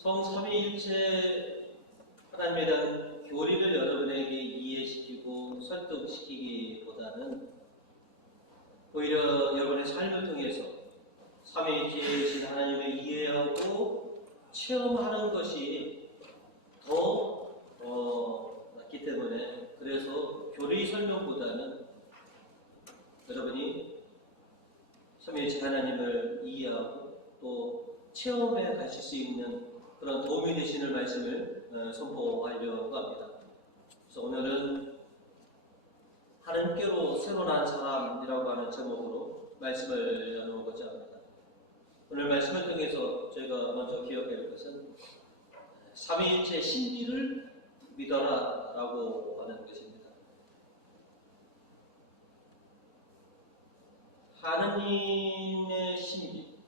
성삼위일체 하나님에 대한 교리를 여러분에게 이해시키고 설득시키기보다는 오히려 여러분의 삶을 통해서 삼위일체이신 하나님을 이해하고 체험하는 것이 더 낫기 때문에, 그래서 교리 설명보다는 여러분이 삼위일체 하나님을 이해하고 또 체험해 가실 수 있는 그런 도움이 되시는 말씀을 선포하려고 합니다. 그래서 오늘은 하나님께로 새로 난 사람이라고 하는 제목으로 말씀을 나누고자 합니다. 오늘 말씀을 통해서 저희가 먼저 기억해야 할 것은 삼위일체 신비를 믿어라 라고 하는 것입니다. 하나님의 신비,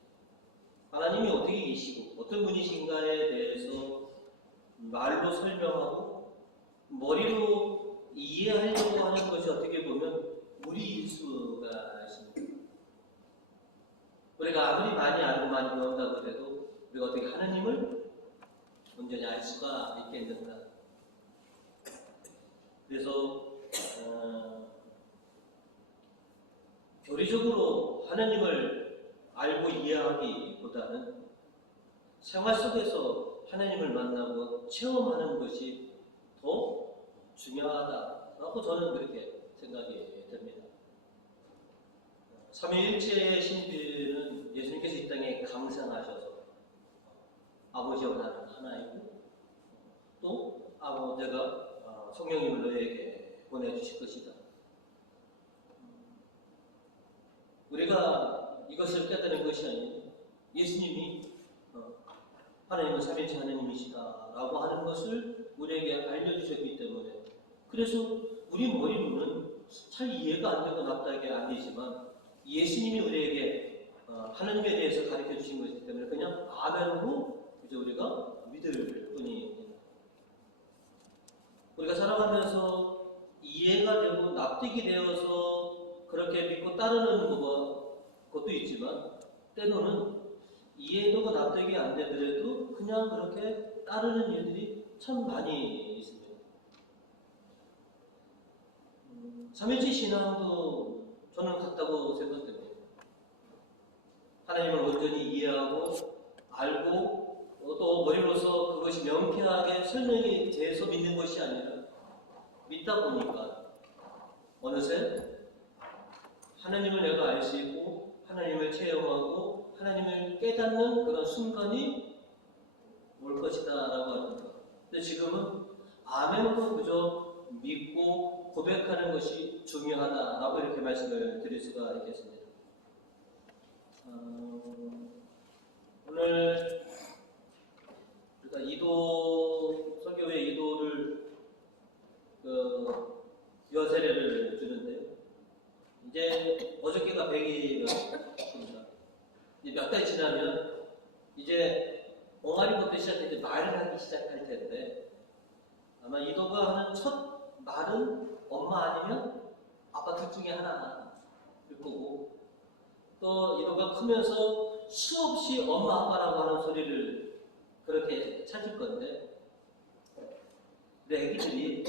하나님이 어떻게 계시고 어떤 분이신가에 대해서 말로 설명하고 머리로 이해하려고 하는 것이 어떻게 보면 무리일 수가 있습니다. 우리가 아무리 많이 알고 많이 배운다고 해도 우리가 어떻게 하나님을 온전히 알 수가 있겠는가. 그래서 교리적으로 하나님을 알고 이해하기보다는 생활 속에서 하나님을 만나고 체험하는 것이 더 중요하다라고 저는 그렇게 생각이 됩니다. 삼위일체의 신비는 예수님께서 이 땅에 강상하셔서 아버지와 나는 하나이고 또 내가 성령님을 너에게 보내주실 것이다. 우리가 이것을 깨달은 것이 아니라 예수님이 하나님은 삼위일체 하나님이시다라고 하는 것을 우리에게 알려주셨기 때문에, 그래서 우리 머리로는 잘 이해가 안 되고 납득이 안 되지만 예수님이 우리에게 하나님에 대해서 가르쳐 주신 것이기 때문에 그냥 아멘으로 이제 우리가 믿을 뿐입니다. 우리가 살아가면서 이해가 되고 납득이 되어서 그렇게 믿고 따르는 것도 있지만, 때로는 이해되고 납득이 안 되더라도 그냥 그렇게 따르는 일들이 참 많이 있습니다. 삼위일체 신앙도 저는 같다고 생각됩니다. 하나님을 온전히 이해하고 알고 또 머리로서 그것이 명쾌하게 설명이 돼서 믿는 것이 아니라 믿다 보니까 어느새 하나님을 내가 알 수 있고 하나님을 체험하고 하나님을 깨닫는 그런 순간이 올 것이다 라고 합니다. 근데 지금은 아멘으로 그저 믿고 고백하는 것이 중요하다라고 이렇게 말씀을 드릴 수가 있겠습니다. 오늘 우리가 설교회 이도를 유아세례를 주는데요. 이제 어저께가 100일입니다. 몇 달 지나면 이제 엉아리부터 시작해서 말을 하기 시작할 텐데, 아마 이도가 하는 첫 말은 엄마 아니면 아빠 둘 중에 하나일 거고, 또 이도가 크면서 수없이 엄마 아빠라고 하는 소리를 그렇게 찾을 건데, 우리 애기들이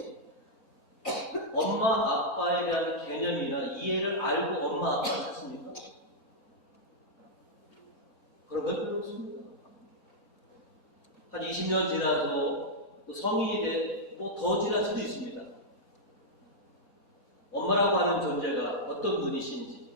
엄마 아빠에 대한 개념이나 이해를 알고 엄마 아빠를 찾습니까? 그런 건 별로 없습니다. 한 20년 지나도 또 성인이 돼 더 지날 수도 있습니다. 엄마라고 하는 존재가 어떤 분이신지,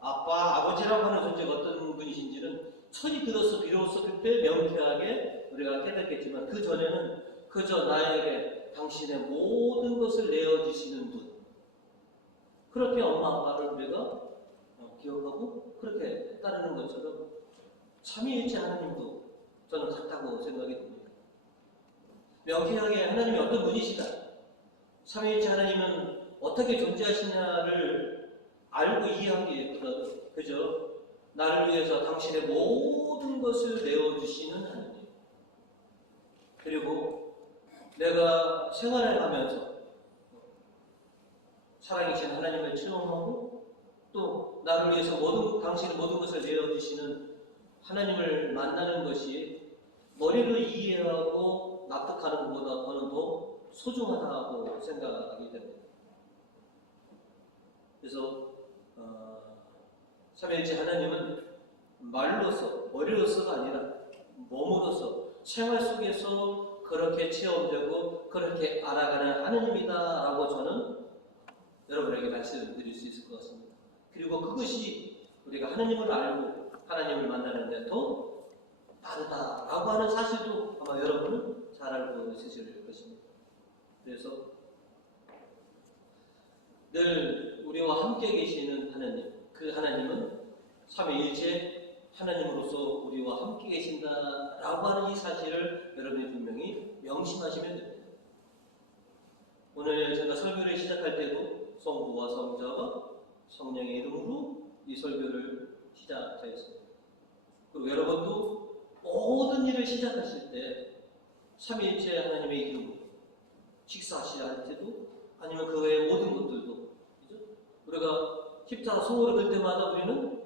아버지라고 하는 존재가 어떤 분이신지는 천이 들어서 비로소 그때 명쾌하게 우리가 깨닫겠지만, 그 전에는 그저 나에게 당신의 모든 것을 내어주시는 분, 그렇게 엄마 아빠를 우리가 기억하고 그렇게 따르는 것처럼 삼위일체 하나님도 저는 같다고 생각이 듭니다. 명쾌하게 하나님이 어떤 분이시다, 삼위일체 하나님은 어떻게 존재하시냐를 알고 이해하기보다는 그저 나를 위해서 당신의 모든 것을 내어주시는 하나님, 그리고 내가 생활을 하면서 살아계신 하나님을 체험하고 또 나를 위해서 당신의 모든 것을 내어주시는 하나님을 만나는 것이 머리로 이해하고 납득하는 것보다 더는 더 소중하다고 생각하게 됩니다. 그래서 삼위일체 하나님은 말로서, 머리로서가 아니라 몸으로서 생활 속에서 그렇게 체험되고 그렇게 알아가는 하나님이다라고 저는 여러분에게 말씀드릴 수 있을 것 같습니다. 그리고 그것이 우리가 하나님을 알고 하나님을 만나는 데 더 다르다라고 하는 사실도 아마 여러분은 잘 알고 있으실 것입니다. 그래서 늘 우리와 함께 계시는 하나님, 그 하나님은 삼위일체 하나님으로서 우리와 함께 계신다라고 하는 이 사실을 여러분이 분명히 명심하시면 됩니다. 오늘 제가 설교를 시작할 때도 성부와 성자와 성령의 이름으로 이 설교를 시작하였습니다. 그리고 여러분도 모든 일을 시작하실 때 삼위일체 하나님의 이름으로 식사하실 때도 아니면 그 외의 모든 것들도 그죠? 우리가 십자가 소홀을 들 때마다 우리는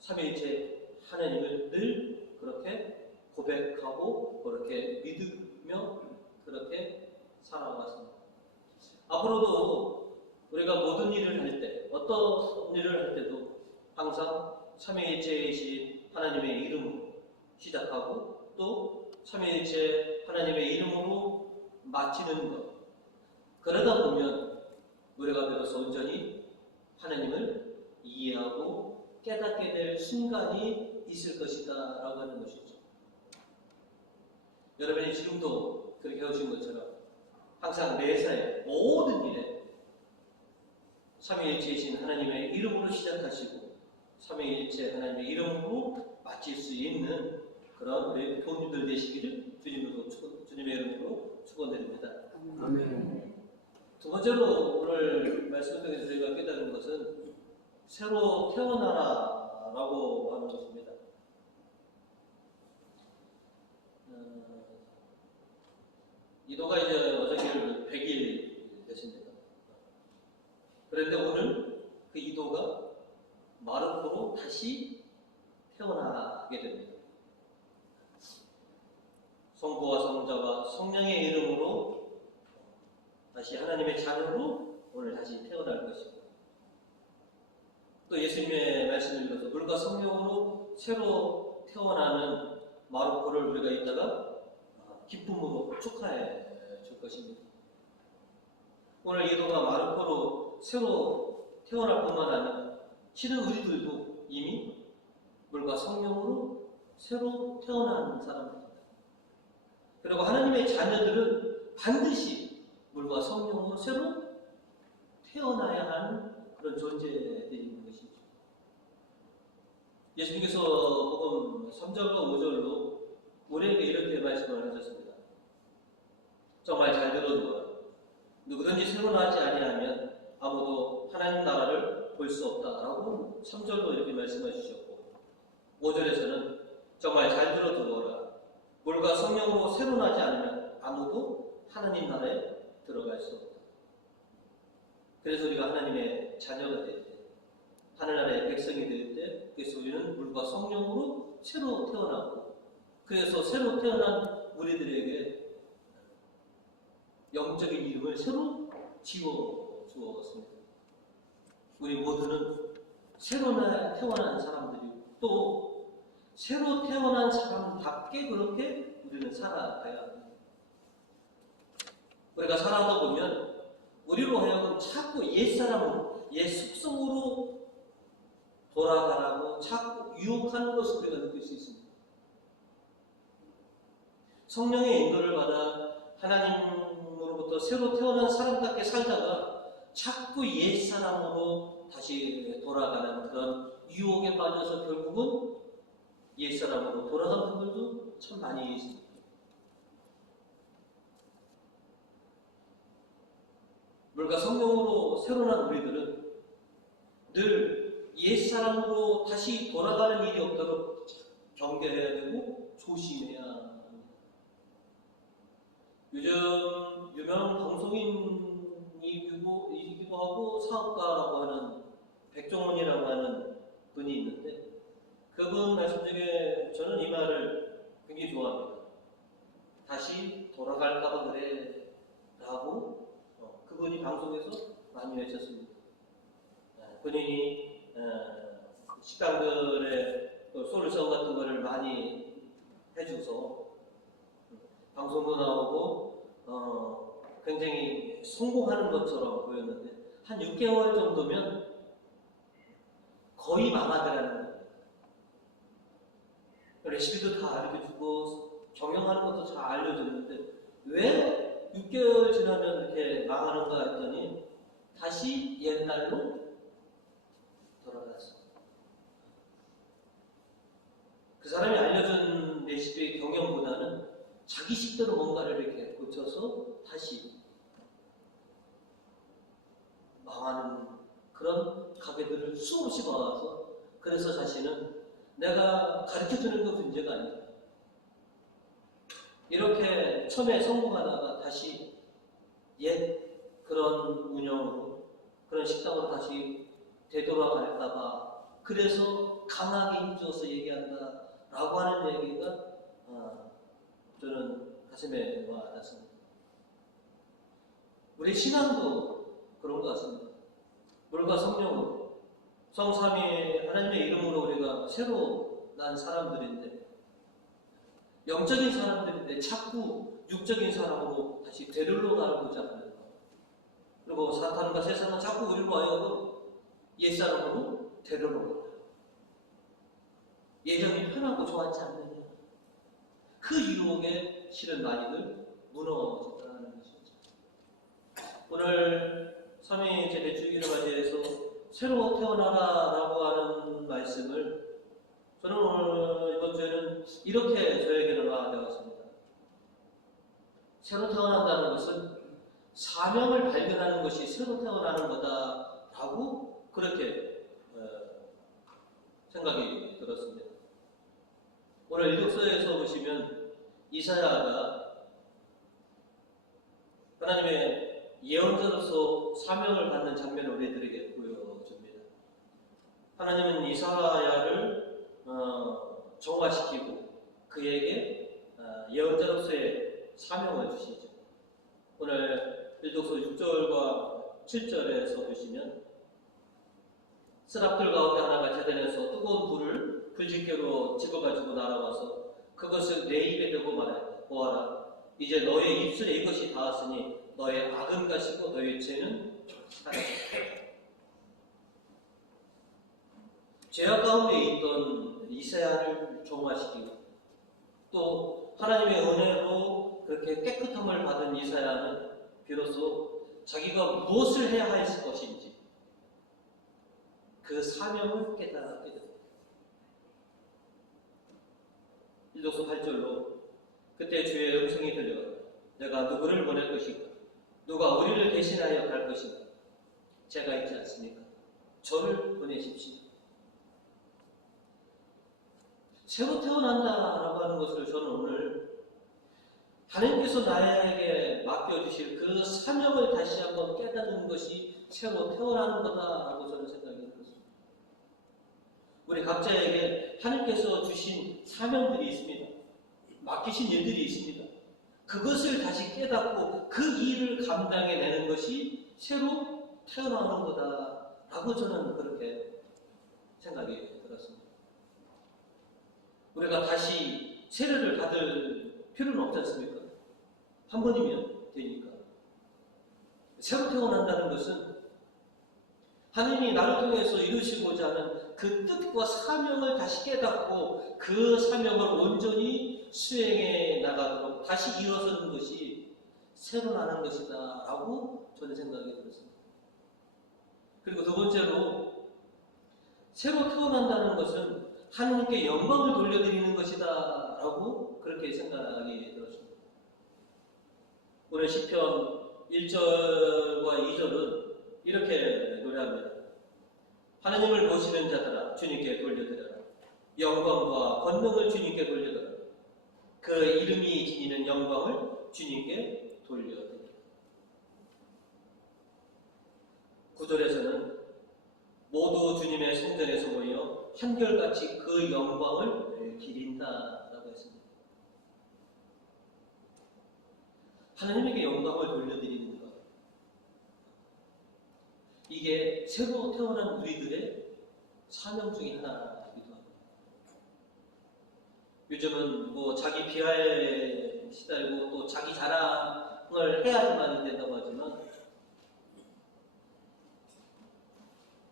삼위일체 하나님을 늘 그렇게 고백하고 그렇게 믿으며 그렇게 살아왔습니다. 앞으로도 우리가 모든 일을 할 때, 어떤 일을 할 때도 항상 삼위일체이신 하나님의 이름으로 시작하고 또 삼위일체 하나님의 이름으로 마치는 것. 그러다 보면 우리가 비로소 온전히 하나님을 이해하고 깨닫게 될 순간이 있을 것이다 라고 하는 것이죠. 여러분이 지금도 그렇게 해오신 것처럼 항상 매사에 모든 일에 삼위일체이신 하나님의 이름으로 시작하시고 삼위일체 하나님의 이름으로 마칠 수 있는 그런 우리 교우님들 되시기를 주님의 이름으로 축원드립니다. 아멘. 두 번째로 오늘 말씀을 통해서 저희가 깨달은 것은 새로 태어나라라고 하는 것입니다. 이도가 이제 어저께 100일 됐습니다. 그런데 오늘 그 이도가 마르코로 다시 태어나게 됩니다. 성부와 성자와 성령의 이름으로 다시 하나님의 자녀로 오늘 다시 태어날 것입니다. 또 예수님의 말씀을 읽어서 물과 성령으로 새로 태어나는 마르코를 우리가 이따가 기쁨으로 축하해 줄 것입니다. 오늘 이도가 마르코로 새로 태어날 뿐만 아니라 실은 우리들도 이미 물과 성령으로 새로 태어난 사람들입니다. 그리고 하나님의 자녀들은 반드시 물과 성령으로 새로 태어나야 하는 그런 존재들이 있는 것이죠. 예수님께서 복음 3절과 5절로 우리에게 이렇게 말씀을 하셨습니다. 정말 잘 들어주어라. 누구든지 새로 나지 아니하면 아무도 하나님 나라를 볼 수 없다라고 3절로 이렇게 말씀해 주셨고 5절에서는 정말 잘 들어두어라. 물과 성령으로 새로 나지 않으면 아무도 하나님 나라에 들어갈 수 없다. 그래서 우리가 하나님의 자녀가 될 때, 하늘나라의 백성이 될 때, 그래서 우리는 물과 성령으로 새로 태어나고, 그래서 새로 태어난 우리들에게 영적인 이름을 새로 지어 주었습니다. 우리 모두는 새로 태어난 사람들이고, 또 새로 태어난 사람답게 그렇게 우리는 살아가야 합니다. 우리가 살아다 보면 우리로 하여금 자꾸 옛사람으로, 옛 습성으로 돌아가라고 자꾸 유혹하는 것을 우리가 느낄 수 있습니다. 성령의 인도를 받아 하나님으로부터 새로 태어난 사람답게 살다가 자꾸 옛사람으로 다시 돌아가는 그런 유혹에 빠져서 결국은 옛사람으로 돌아간 분들도 참 많이 있습니다. 물과 성령으로 새로 난 우리들은 늘 옛사람으로 다시 돌아가는 일이 없도록 경계해야 되고 조심해야 합니다. 요즘 유명한 방송인이기도 하고 사업가라고 하는 백종원이라고 하는 분이 있는데 그분 이번 말씀 중에 저는 이 말을 굉장히 좋아합니다. 다시 돌아갈까봐 그래 라고 그분이 방송에서 많이 외쳤습니다. 본인이 식당들의 솔루션 같은 거를 많이 해줘서 방송도 나오고 굉장히 성공하는 것처럼 보였는데 한 6개월 정도면 거의 망하더라는 거예요. 레시피도 다 알려주고 경영하는 것도 잘 알려줬는데 왜 6개월 지나면 이렇게 망하는가 했더니 다시 옛날로 돌아갔어. 그 사람이 알려준 레시피 경영보다는 자기 식대로 뭔가를 이렇게 고쳐서 다시 망하는 그런 가게들을 수없이 봐와서 그래서 자신은 내가 가르쳐주는 건 문제가 아니다. 이렇게 처음에 성공하다가 다시 옛 그런 운영으로 그런 식당으로 다시 되돌아갈까봐 그래서 강하게 힘줘서 얘기한다 라고 하는 얘기가 저는 가슴에 와닿습니다. 우리 신앙도 그런 것 같습니다. 물과 성령으로 성삼위 하나님의 이름으로 우리가 새로 난 사람들인데 영적인 사람들인데 자꾸 육적인 사람으로 다시 되돌려 가고자 하는 것. 그리고 사탄과 세상은 자꾸 우리로 하여금 옛사람으로 되돌려 가요. 예전이 편하고 좋았지 않느냐. 그 유혹에 실은 많이들 무너졌다는 것이죠. 오늘 삼위일체 대축일을 맞이해서 새로 태어나라라고 하는 말씀을 저는 오늘 이번 주에는 이렇게 저에게는 와닿았습니다. 새로 태어난다는 것은 사명을 발견하는 것이 새로 태어나는 거다라고 그렇게 생각이 들었습니다. 오늘 일독서에서 보시면 이사야가 하나님의 예언자로서 사명을 받는 장면을 우리들에게 보여줍니다. 하나님은 이사야를 정화시키고 그에게 예언자로서의 사명을 주시죠. 오늘 일독서 6절과 7절에서 보시면 스랍들 가운데 하나가 제단에서 뜨거운 불을 불집게로 집어가지고 날아와서 그것을 내 입에 대고 말하였다. 보아라, 이제 너의 입술에 이것이 닿았으니 너의 악은 가시고 너의 죄는 사라졌다. 죄악 가운데 있던 이사야를 정화시키고 또 하나님의 은혜로 그렇게 깨끗함을 받은 이사야는 비로소 자기가 무엇을 해야 할 것인지 그 사명을 깨달았게 됩니다. 일독서 8절로 그때 주의 음성이 들려 내가 누구를 보낼 것인가 누가 우리를 대신하여 갈 것인가 제가 있지 않습니까? 저를 보내십시오. 새로 태어난다라고 하는 것을 저는 오늘 하나님께서 나에게 맡겨주실 그 사명을 다시 한번 깨닫는 것이 새로 태어나는 거다라고 저는 생각이 들었습니다. 우리 각자에게 하나님께서 주신 사명들이 있습니다. 맡기신 일들이 있습니다. 그것을 다시 깨닫고 그 일을 감당해내는 것이 새로 태어나는 거다라고 저는 그렇게 생각이 들었습니다. 우리가 다시 세례를 받을 필요는 없지 않습니까? 한 번이면 되니까. 새로 태어난다는 것은 하나님이 나를 통해서 이루시고자 하는 그 뜻과 사명을 다시 깨닫고 그 사명을 온전히 수행해 나가도록 다시 일어서는 것이 새로 나는 것이다 라고 저는 생각이 들었습니다. 그리고 두 번째로 새로 태어난다는 것은 하나님께 영광을 돌려드리는 것이다 라고 그렇게 생각이 들었습니다. 오늘 시편 1절과 2절은 이렇게 노래합니다. 하나님을 모시는 자들아 주님께 돌려드려라. 영광과 권능을 주님께 돌려드려라. 그 이름이 지니는 영광을 주님께 돌려드려라. 9절에서는 모두 주님의 성전에서 모여 한결같이 그 영광을 기린다라고 했습니다. 하나님에게 영광을 돌려드리는 것, 이게 새로 태어난 우리들의 사명 중에 하나이기도 합니다. 요즘은 뭐 자기 비하에 시달고 또 자기 자랑을 해야지만 된다고 하지만,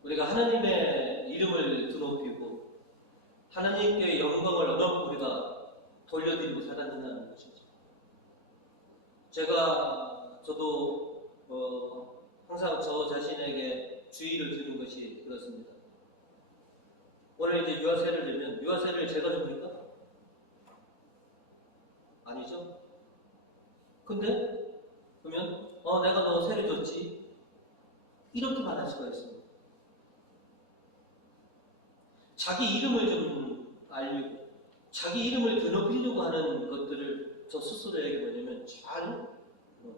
우리가 하나님의 이름을 드높이고 하나님께 영광을 얻어 우리가 돌려드리고 살아낸다는 것이죠. 저도 항상 저 자신에게 주의를 드리는 것이 그렇습니다. 오늘 이제 유아세를 내면 유아세를 제가 줍니까? 아니죠. 근데 그러면 내가 너 세를 줬지, 이렇게 말할 수가 있습니다. 자기 이름을 좀 알리고 자기 이름을 드높이려고 하는 것들을 저 스스로에게 뭐냐면 잘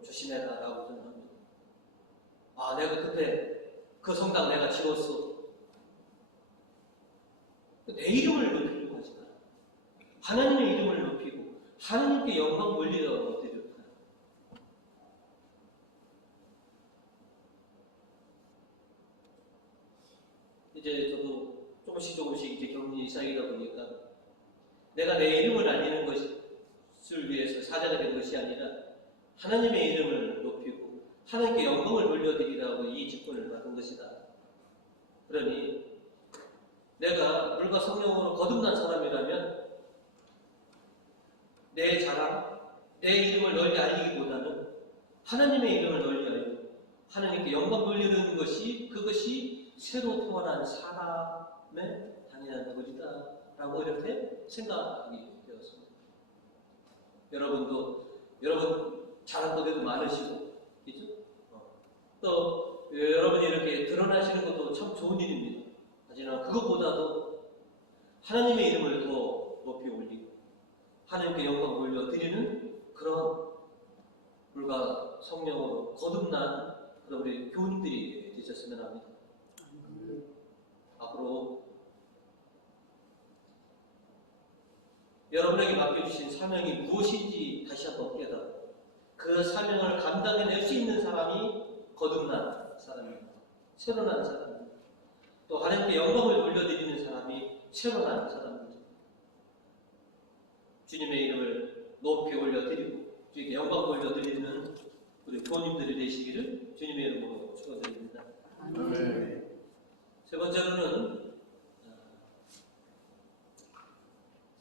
조심해라 라고 저는 합니다. 내가 그때 그 성당 내가 지었어. 내 이름을 높이려고 하지 마라. 하나님의 이름을 높이고 하나님께 영광 올리려 드려요. 이제 저도 조금씩 이제 경륜이 쌓이다 보니까 내가 내 이름을 알리는 것을 위해서 사자가 된 것이 아니라 하나님의 이름을 높이고 하나님께 영광을 돌려드리라고 이 직분을 받은 것이다. 그러니 내가 물과 성령으로 거듭난 사람이라면 내 자랑, 내 이름을 널리 알리기보다는 하나님의 이름을 널리 알리고 하나님께 영광 돌리는 것이, 그것이 새로 태어난 사람의 당연한 도리다 라고 이렇게 생각하게 되었습니다. 여러분 자랑거리도 많으시고, 그죠? 또 여러분이 이렇게 드러나시는 것도 참 좋은 일입니다. 하지만 그것보다도 하나님의 이름을 더 높이 올리고 하나님께 영광 올려드리는 그런 불과 성령으로 거듭난 그런 우리 교인들이 되셨으면 합니다. 앞으로 여러분에게 맡겨주신 사명이 무엇인지 다시 한번 깨닫고 그 사명을 감당해낼 수 있는 사람이 거듭난 사람입니다. 새로 난 사람입니다. 또 하나님께 영광을 돌려드리는 사람이 새로 난 사람입니다. 주님의 이름을 높이 올려드리고 주님께 영광 돌려드리는 우리 교우님들이 되시기를 주님의 이름으로 축원드립니다. 세 번째로는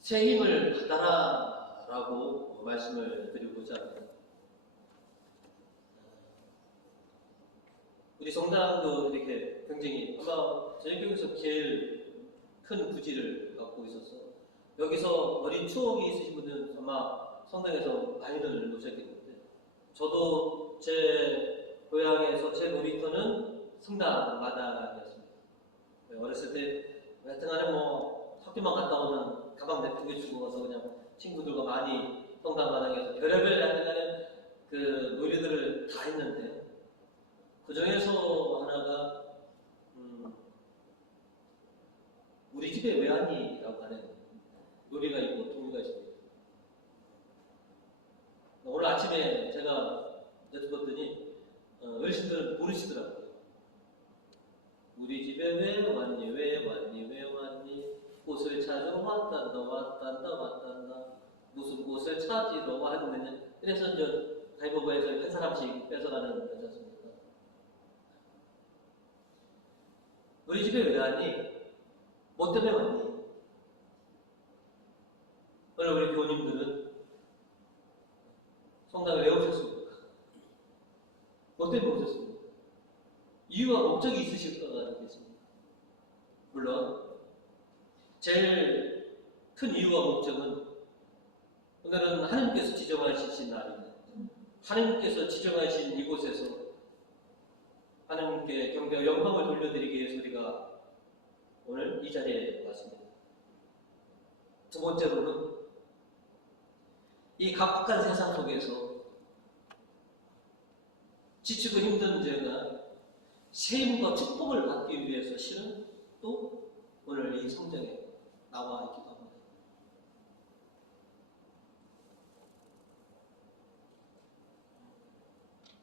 새 힘을 받아라 라고 말씀을 드리고자 합니다. 우리 성당도 이렇게 굉장히 아마 저희 교회에서 제일 큰 부지를 갖고 있어서 여기서 어린 추억이 있으신 분들은 아마 성당에서 많이들 노셨겠는데, 저도 제 고향에서 제 놀이터는 성당 마당이었습니다. 어렸을 때 하여튼간에 뭐 학교만 갔다 오면 가방 내두개주고 와서 그냥 친구들과 많이 성당 마당에서 별의별 하여튼간에 그 놀이들을 다 했는데, 그 중에서 하나가 우리 집에 왜 왔니? 라고 하는 놀이가 있고 동요가 있습니다. 오늘 아침에 제가 여쭤봤더니 어르신들은 모르시더라고요. 우리 집에 왜 왔니? 왜 왔니? 왜 왔니? 꽃을 찾으러 왔단다 왔단다 왔단다 무슨 꽃을 찾으러 왔느냐. 그래서 이제 가위바위보에서 한 사람씩 뺏어가는 거지 않습니까? 우리 집에 왜 왔니? 뭐 때문에 왔니? 오늘 우리 교우님들은 성당에 왜 오셨습니까? 뭐 때문에 오셨습니까? 이유와 목적이 있으실 거가 아니겠습니까? 물론 제일 큰 이유와 목적은 오늘은 하나님께서 지정하신 날입니다. 하나님께서 지정하신 이곳에서 하나님께 경배와 영광을 돌려드리기 위해서 우리가 오늘 이 자리에 왔습니다. 두 번째로는 이 각박한 세상 속에서 지치고 힘든 제가 새 힘과 축복을 받기 위해서 실은 또 오늘 이 성경에 나와 있기도 합니다.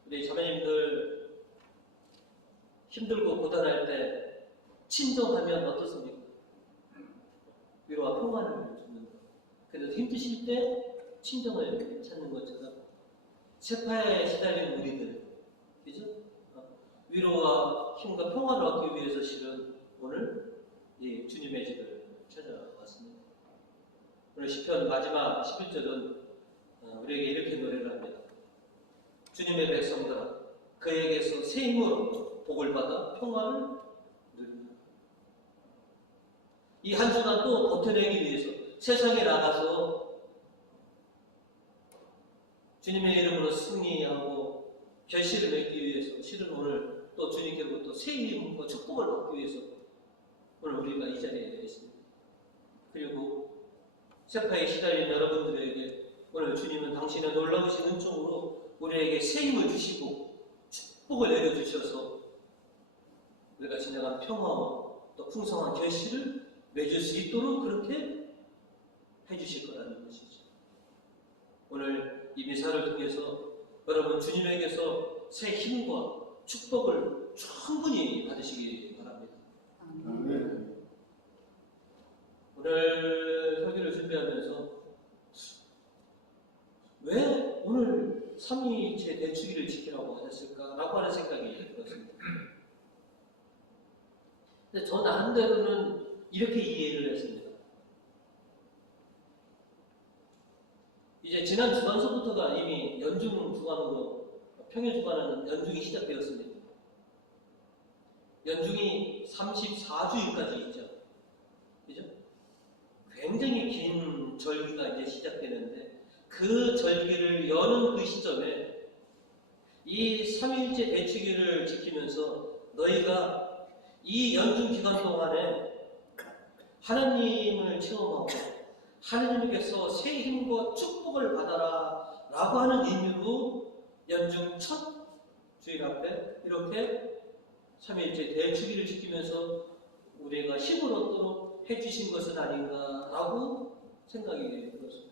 우리 자매님들 힘들고 고단할 때 친정하면 어떻습니까? 위로와 평안을 줍는다. 그래서 힘드실 때 친정을 찾는 것처럼 세파에 시달린 우리들, 그죠? 위로와 힘과 평안을 얻기 위해서 실은 오늘 이 주님의 집을 찾아왔습니다. 오늘 시편 마지막 11절은 우리에게 이렇게 노래를 합니다. 주님의 백성들아, 그에게서 새 힘으로 복을 받아 평안을 누린다. 이 한 주간 또 버텨내기 위해서 세상에 나가서 주님의 이름으로 승리하고 결실을 맺기 위해서 실은 오늘 또 주님께로부터 새 힘과 축복을 받기 위해서 오늘 우리가 이 자리에 있습니다. 그리고 세파에 시달린 여러분들에게 오늘 주님은 당신의 놀라우신 은총으로 우리에게 새 힘을 주시고 축복을 내려주셔서 우리가 지나간 평화와 또 풍성한 결실을 맺을 수 있도록 그렇게 해주실 거라는 것이죠. 오늘 이 미사를 통해서 여러분 주님에게서 새 힘과 축복을 충분히 받으시기 바랍니다. 오늘 설교를 준비하면서 왜 오늘 삼위일체 대축일을 지키라고 하셨을까라고 하는 생각이 들었습니다. 근데 저 나름대로는 이렇게 이해를 했습니다. 이제 지난 주간서부터가 이미 연중 주간으로 평일 주간은 연중이 시작되었습니다. 연중이 34주일까지 있죠. 그죠? 굉장히 긴 절기가 이제 시작되는데 그 절기를 여는 그 시점에 이 삼위일체 대축일을 지키면서 너희가 이 연중 기간 동안에 하나님을 체험하고 하나님께서 새 힘과 축복을 받아라 라고 하는 의미로 연중 첫 주일 앞에 이렇게 삼위일체 대축일을 지키면서 우리가 힘을 얻도록 해주신 것은 아닌가라고 생각이 들었습니다.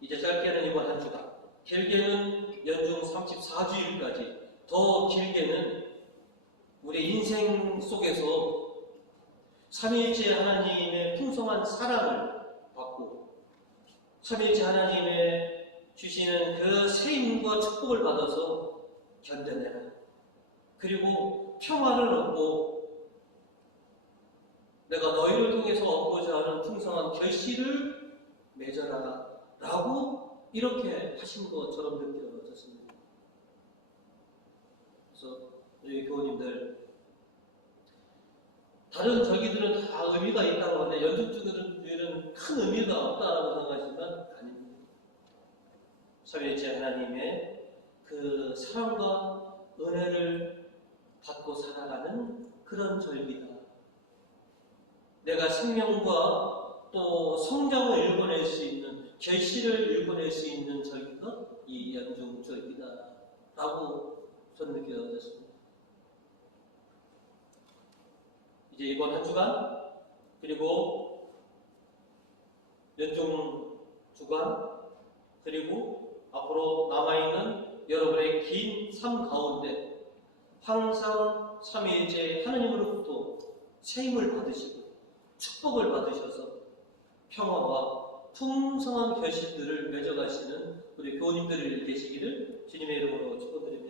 이제 짧게는 이번 한 주간, 길게는 연중 34주일까지, 더 길게는 우리 인생 속에서 삼위일체 하나님의 풍성한 사랑을 받고 삼위일체 하나님의 주시는 그 새 힘과 축복을 받아서 견뎌내라. 그리고 평화를 얻고 내가 너희를 통해서 얻고자 하는 풍성한 결실을 맺어라 라고 이렇게 하신 것처럼 느껴졌습니다. 그래서 우리 교우님들 다른 절기들은 다 의미가 있다고 하는데 연중주일은 큰 의미가 없다고 생각하시면 아닙니다. 삼위일체 하나님의 그 사랑과 은혜를 받고 살아가는 그런 절기다. 내가 생명과 또 성장을 일궈낼 수 있는, 결실을 일궈낼 수 있는 절기가 이 연중절기다 라고 저는 느껴졌습니다. 이제 이번 한 주간 그리고 연중 주간 그리고 앞으로 남아있는 여러분의 긴 삶 가운데 항상 삼위일체 하나님으로부터 새 힘을 받으시고 축복을 받으셔서 평화와 풍성한 결실들을 맺어가시는 우리 교우님들이 계시기를 주님의 이름으로 축복드립니다.